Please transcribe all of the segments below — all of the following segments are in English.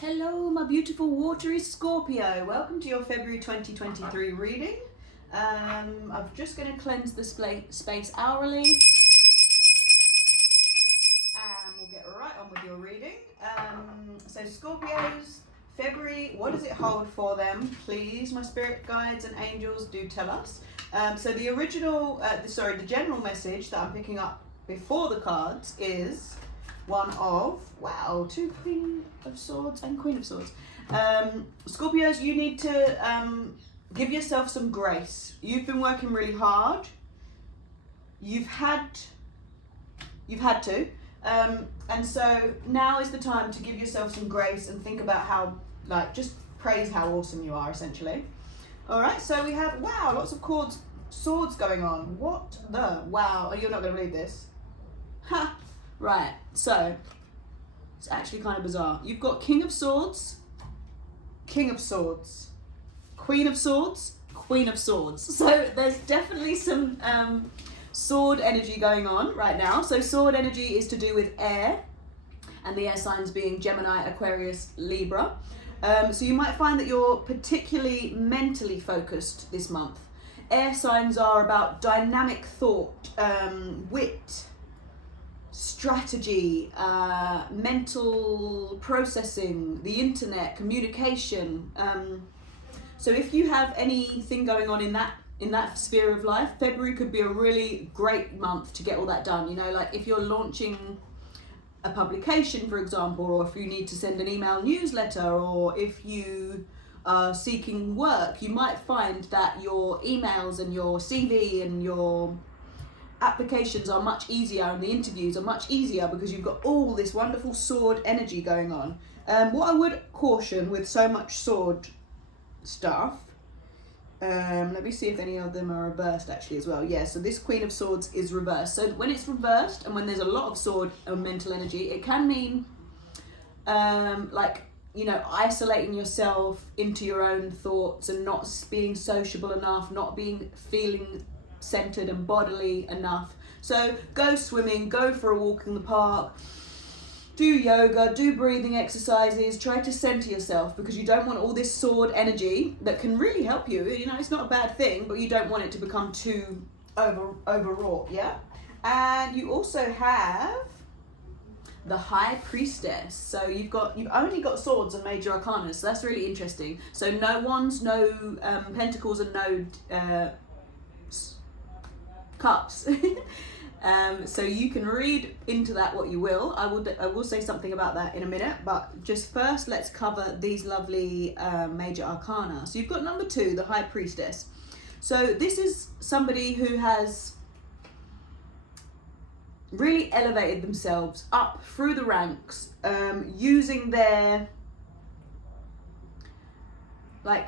Hello, my beautiful watery Scorpio. Welcome to your February 2023 reading. I'm just going to cleanse the space hourly. And we'll get right on with your reading. So Scorpios, February, what does it hold for them? Please, my spirit guides and angels, do tell us. So the original, the general message that I'm picking up before the cards is one of, wow, two Queen of Swords and Queen of Swords. Scorpios, you need to give yourself some grace. You've been working really hard. You've had to. And so now is the time to give yourself some grace and think about how, just praise how awesome you are, essentially. All right, so we have, wow, lots of swords going on. What the, wow, you're not going to believe this. Ha, right, so it's actually kind of bizarre. You've got King of Swords, King of Swords, Queen of Swords, Queen of Swords. So there's definitely some sword energy going on right now. So sword energy is to do with air, and the air signs being Gemini, Aquarius, Libra. So you might find that you're particularly mentally focused this month. Air signs are about dynamic thought, wit, strategy, mental processing, the internet, communication. So if you have anything going on in that sphere of life, February could be a really great month to get all that done. You know, like if you're launching a publication, for example, or if you need to send an email newsletter, or if you are seeking work, you might find that your emails and your CV and your applications are much easier, and the interviews are much easier because you've got all this wonderful sword energy going on. What I would caution with so much sword stuff, let me see if any of them are reversed actually as well. Yeah, so this Queen of Swords is reversed. So when it's reversed and when there's a lot of sword and mental energy, it can mean isolating yourself into your own thoughts and not being sociable enough, not feeling centered and bodily enough. So go swimming, go for a walk in the park, do yoga, do breathing exercises, try to center yourself, because you don't want all this sword energy that can really help you. You know, it's not a bad thing, but you don't want it to become too overwrought, yeah? And you also have the High Priestess. So you've only got swords and major arcana, so that's really interesting. So no wands, no pentacles, and no cups. So you can read into that what you will. I will say something about that in a minute, but just first let's cover these lovely major arcana. So you've got number 2, the High Priestess. So this is somebody who has really elevated themselves up through the ranks, using their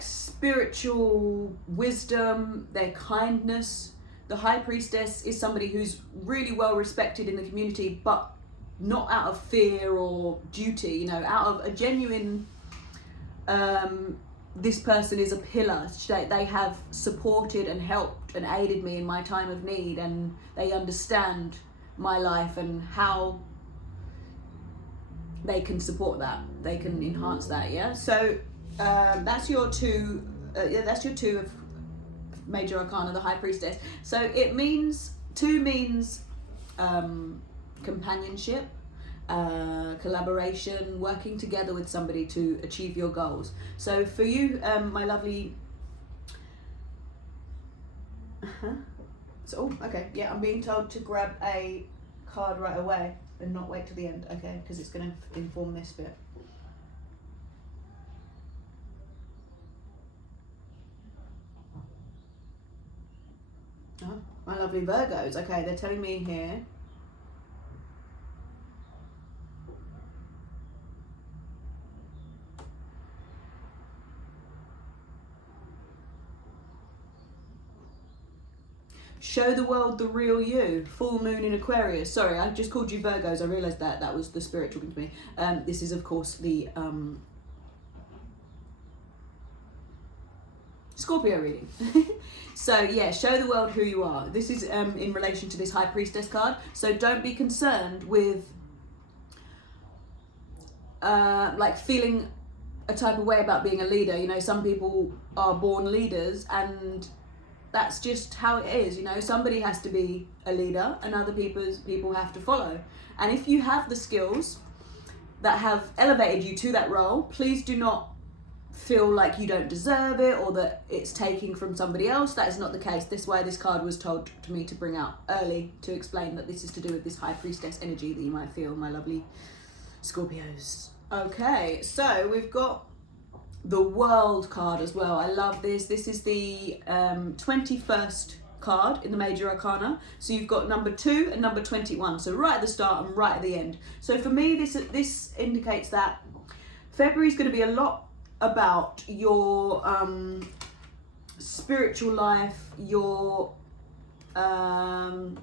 spiritual wisdom, their kindness. The High Priestess is somebody who's really well respected in the community, but not out of fear or duty, you know, out of a genuine, this person is a pillar. They have supported and helped and aided me in my time of need, and they understand my life and how they can support that, they can enhance that, yeah? So that's your 2, that's your 2 of major arcana, the High Priestess. So it means 2 means companionship, collaboration, working together with somebody to achieve your goals. So for you, my lovely so okay, yeah, I'm being told to grab a card right away and not wait till the end, okay, because it's going to inform this bit. Oh, my lovely Virgos. Okay, they're telling me here. Show the world the real you. Full moon in Aquarius. Sorry, I just called you Virgos. I realised that was the spirit talking to me. This is, of course, the Scorpio reading. So yeah, show the world who you are. This is in relation to this High Priestess card. So don't be concerned with like feeling a type of way about being a leader. You know, some people are born leaders, and that's just how it is. You know, somebody has to be a leader and other people have to follow. And if you have the skills that have elevated you to that role, please do not feel like you don't deserve it or that it's taking from somebody else. That is not the case. This is why this card was told to me to bring out early, to explain that this is to do with this high priestess energy that you might feel, my lovely Scorpios. Okay, so we've got the World card as well. I love this. This is the 21st card in the Major Arcana. So you've got number 2 and number 21. So right at the start and right at the end. So for me, this indicates that February is going to be a lot about your spiritual life, your how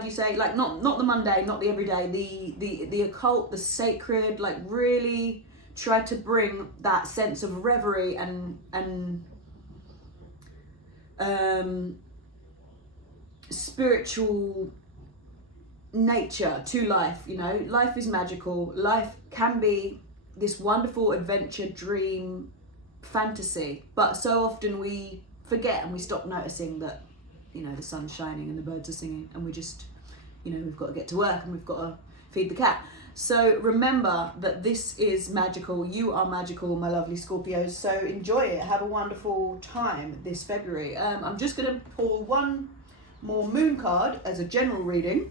do you say, like not the mundane, not the everyday, the occult, the sacred, like really try to bring that sense of reverie and spiritual nature to life. You know, life is magical. Life can be this wonderful adventure, dream, fantasy, but so often we forget and we stop noticing that, you know, the sun's shining and the birds are singing, and we just, you know, we've got to get to work and we've got to feed the cat. So remember that this is magical. You are magical, my lovely Scorpios. So enjoy it. Have a wonderful time this February. I'm just going to pull one more moon card as a general reading.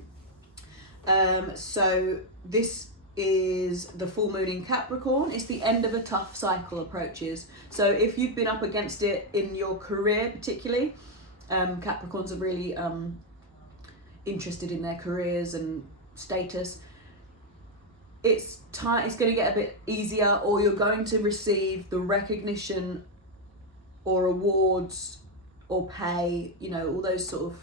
So this is the full moon in Capricorn. It's the end of a tough cycle approaches. So if you've been up against it in your career particularly, Capricorns are really interested in their careers and status. It's going to get a bit easier, or you're going to receive the recognition or awards or pay, you know, all those sort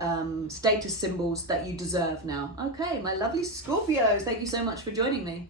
of status symbols that you deserve now. Okay, my lovely Scorpios, thank you so much for joining me.